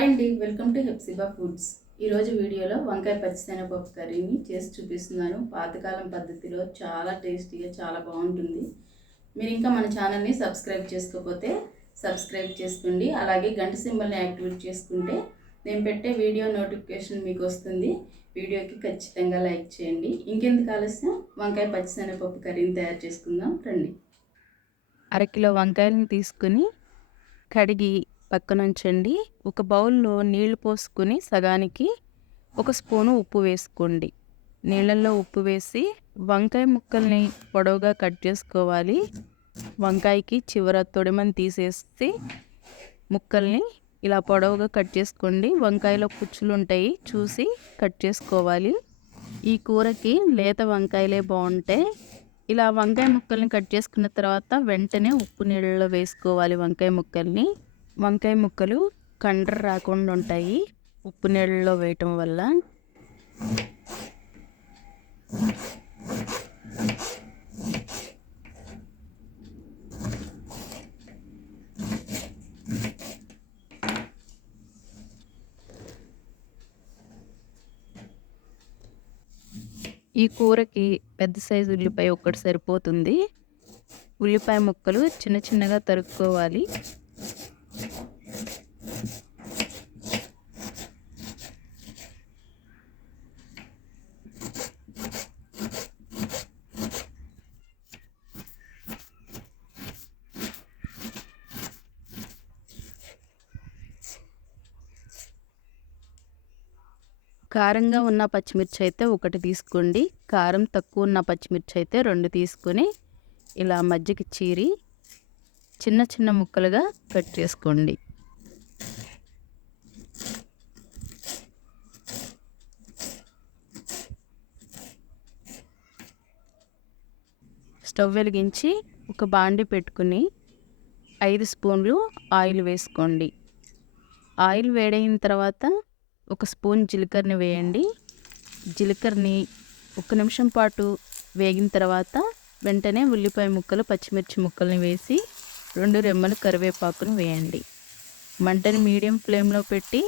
Hi అండి, welcome to Hepsiba foods. ఈరోజు వీడియోలో వంకాయ పచ్చిశనగపప్పు కర్రీని చేసి చూపిస్తున్నాను. పాతకాలం పద్ధతిలో చాలా టేస్టీగా చాలా బాగుంటుంది. మీరు ఇంకా మన ఛానల్ని సబ్స్క్రైబ్ చేసుకోకపోతే సబ్స్క్రైబ్ చేసుకోండి. అలాగే గంట సింబల్ని యాక్టివేట్ చేసుకుంటే నేను పెట్టే వీడియో నోటిఫికేషన్ మీకు వస్తుంది. వీడియోకి ఖచ్చితంగా లైక్ చేయండి. ఇంకెందుకు ఆలస్యం, వంకాయ పచ్చిశనగపప్పు కర్రీని తయారు చేసుకుందాం రండి. అరకిలో వంకాయలను తీసుకుని కడిగి పక్కనుంచండి. ఒక బౌల్లో నీళ్లు పోసుకుని సగానికి ఒక స్పూను ఉప్పు వేసుకోండి. నీళ్ళల్లో ఉప్పు వేసి వంకాయ ముక్కల్ని పొడవుగా కట్ చేసుకోవాలి. వంకాయకి చివర తొడిమని తీసేసి ముక్కల్ని ఇలా పొడవుగా కట్ చేసుకోండి. వంకాయలో పుచ్చులు ఉంటాయి, చూసి కట్ చేసుకోవాలి. ఈ కూరకి లేత వంకాయలే బాగుంటాయి. ఇలా వంకాయ ముక్కల్ని కట్ చేసుకున్న తర్వాత వెంటనే ఉప్పు నీళ్ళలో వేసుకోవాలి. వంకాయ ముక్కలు కండ్ర రాకుండా ఉంటాయి ఉప్పు నీళ్ళలో వేయటం వల్ల. ఈ కూరకి పెద్ద సైజు ఉల్లిపాయ ఒక్కటి సరిపోతుంది. ఉల్లిపాయ ముక్కలు చిన్న చిన్నగా తరుక్కోవాలి. కారంగా ఉన్న పచ్చిమిర్చి అయితే ఒకటి తీసుకోండి. కారం తక్కువ ఉన్న పచ్చిమిర్చి అయితే 2 తీసుకొని ఇలా మధ్యకి చీరి చిన్న చిన్న ముక్కలుగా కట్ చేసుకోండి. స్టవ్ వెలిగించి ఒక బాండి పెట్టుకుని 5 స్పూన్లు ఆయిల్ వేసుకోండి. ఆయిల్ వేడైన తర్వాత ఒక స్పూన్ జీలకర్రని వేయండి. జీలకర్రని 1 నిమిషం పాటు వేగిన తర్వాత వెంటనే ఉల్లిపాయ ముక్కలు, పచ్చిమిర్చి ముక్కల్ని వేసి 2 రెమ్మలు కరివేపాకును వేయండి. మంటని మీడియం ఫ్లేమ్లో పెట్టి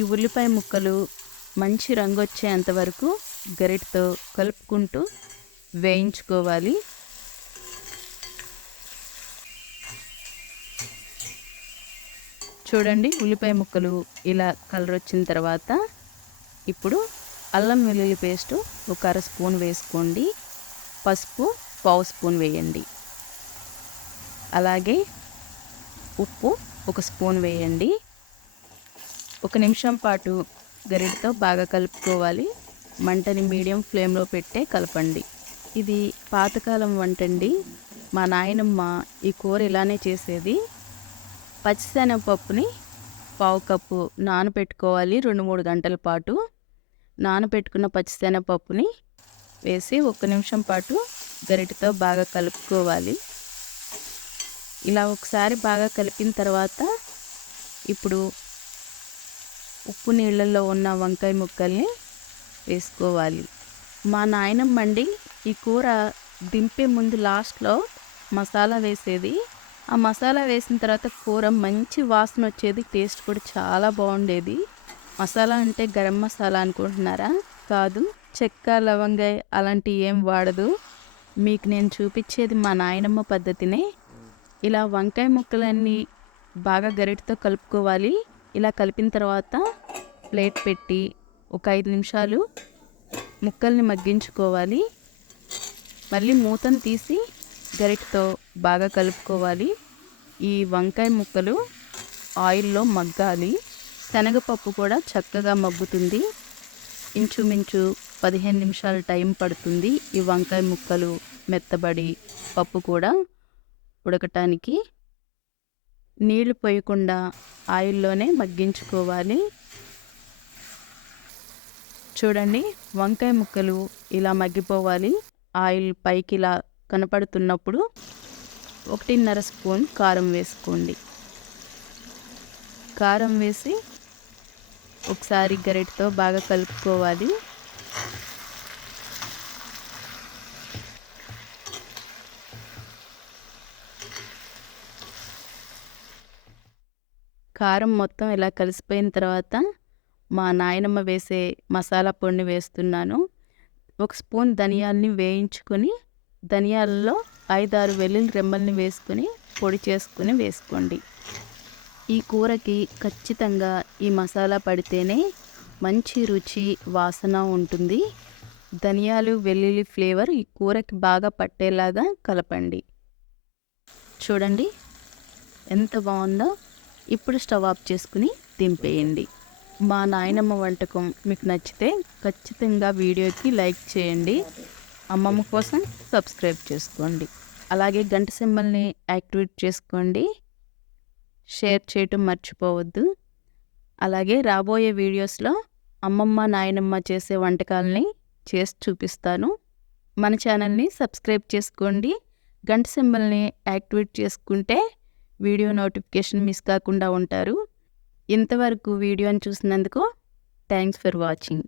ఈ ఉల్లిపాయ ముక్కలు మంచి రంగు వచ్చేంత వరకు గరిటతో కలుపుకుంటూ వేయించుకోవాలి. చూడండి, ఉల్లిపాయ ముక్కలు ఇలా కలర్ వచ్చిన తర్వాత ఇప్పుడు అల్లం వెల్లుల్లి పేస్టు ఒక 1/2 స్పూన్ వేసుకోండి. పసుపు 1/2 స్పూన్ వేయండి. అలాగే ఉప్పు 1 స్పూన్ వేయండి. 1 నిమిషం పాటు గరిటతో బాగా కలుపుకోవాలి. మంటని మీడియం ఫ్లేమ్లో పెట్టే కలపండి. ఇది పాతకాలం వంటండి. మా నాయనమ్మ ఈ కూర ఇలానే చేసేది. పచ్చిశనగపప్పుని 1/2 కప్పు నానబెట్టుకోవాలి. 2-3 గంటల పాటు నానబెట్టుకున్న పచ్చిశనగపప్పుని వేసి 1 నిమిషం పాటు గరిటెతో బాగా కలుపుకోవాలి. ఇలా ఒకసారి బాగా కలిపిన తర్వాత ఇప్పుడు ఉప్పు నీళ్ళల్లో ఉన్న వంకాయ ముక్కల్ని వేసుకోవాలి. మా నాయనమ్మ అండి ఈ కూర దింపే ముందు లాస్ట్లో మసాలా వేసేది. ఆ మసాలా వేసిన తర్వాత కూర మంచి వాసన వచ్చేది. టేస్ట్ కూడా చాలా బాగుండేది. మసాలా అంటే గరం మసాలా అనుకుంటున్నారా? కాదు, చెక్క, లవంగాయ అలాంటివి ఏం వాడదు. మీకు నేను చూపించేది మా నాయనమ్మ పద్ధతినే. ఇలా వంకాయ ముక్కలన్నీ బాగా గరిటతో కలుపుకోవాలి. ఇలా కలిపిన తర్వాత ప్లేట్ పెట్టి ఒక 5 నిమిషాలు ముక్కల్ని మగ్గించుకోవాలి. మళ్ళీ మూతను తీసి గరిటతో బాగా కలుపుకోవాలి. ఈ వంకాయ ముక్కలు ఆయిల్లో మగ్గాలి. శనగపప్పు కూడా చక్కగా మగ్గుతుంది. ఇంచుమించు 15 నిమిషాలు టైం పడుతుంది ఈ వంకాయ ముక్కలు మెత్తబడి పప్పు కూడా ఉడకటానికి. నీళ్లు పోయకుండా ఆయిల్లోనే మగ్గించుకోవాలి. చూడండి, వంకాయ ముక్కలు ఇలా మగ్గిపోవాలి. ఆయిల్ పైకి ఇలా కనపడుతున్నప్పుడు 1.5 స్పూన్ కారం వేసుకోండి. కారం వేసి ఒకసారి గరిటెతో బాగా కలుపుకోవాలి. కారం మొత్తం ఇలా కలిసిపోయిన తర్వాత మా నాయనమ్మ వేసే మసాలా పొడిని వేస్తున్నాను. 1 స్పూన్ ధనియాల్ని వేయించుకొని ధనియాలలో 5-6 వెల్లుల్లి రెమ్మల్ని వేసుకొని పొడి చేసుకుని వేసుకోండి. ఈ కూరకి ఖచ్చితంగా ఈ మసాలా పడితేనే మంచి రుచి వాసన ఉంటుంది. ధనియాలు వెల్లుల్లి ఫ్లేవర్ ఈ కూరకి బాగా పట్టేలాగా కలపండి. చూడండి ఎంత బాగుందో. ఇప్పుడు స్టవ్ ఆఫ్ చేసుకుని దింపేయండి. మా నాయనమ్మ వంటకం మీకు నచ్చితే ఖచ్చితంగా వీడియోకి లైక్ చేయండి. అమ్మమ్మ కోసం సబ్స్క్రైబ్ చేసుకోండి. అలాగే గంట సింబల్ని యాక్టివేట్ చేసుకోండి. షేర్ చేయటం మర్చిపోవద్దు. అలాగే రాబోయే వీడియోస్లో అమ్మమ్మ నాయనమ్మ చేసే వంటకాలని చేసి చూపిస్తాను. మన ఛానల్ని సబ్స్క్రైబ్ చేసుకోండి. గంట సింబల్ని యాక్టివేట్ చేసుకుంటే వీడియో నోటిఫికేషన్ మిస్ కాకుండా ఉంటారు. ఇంతవరకు వీడియోని చూసినందుకు థ్యాంక్స్ ఫర్ వాచింగ్.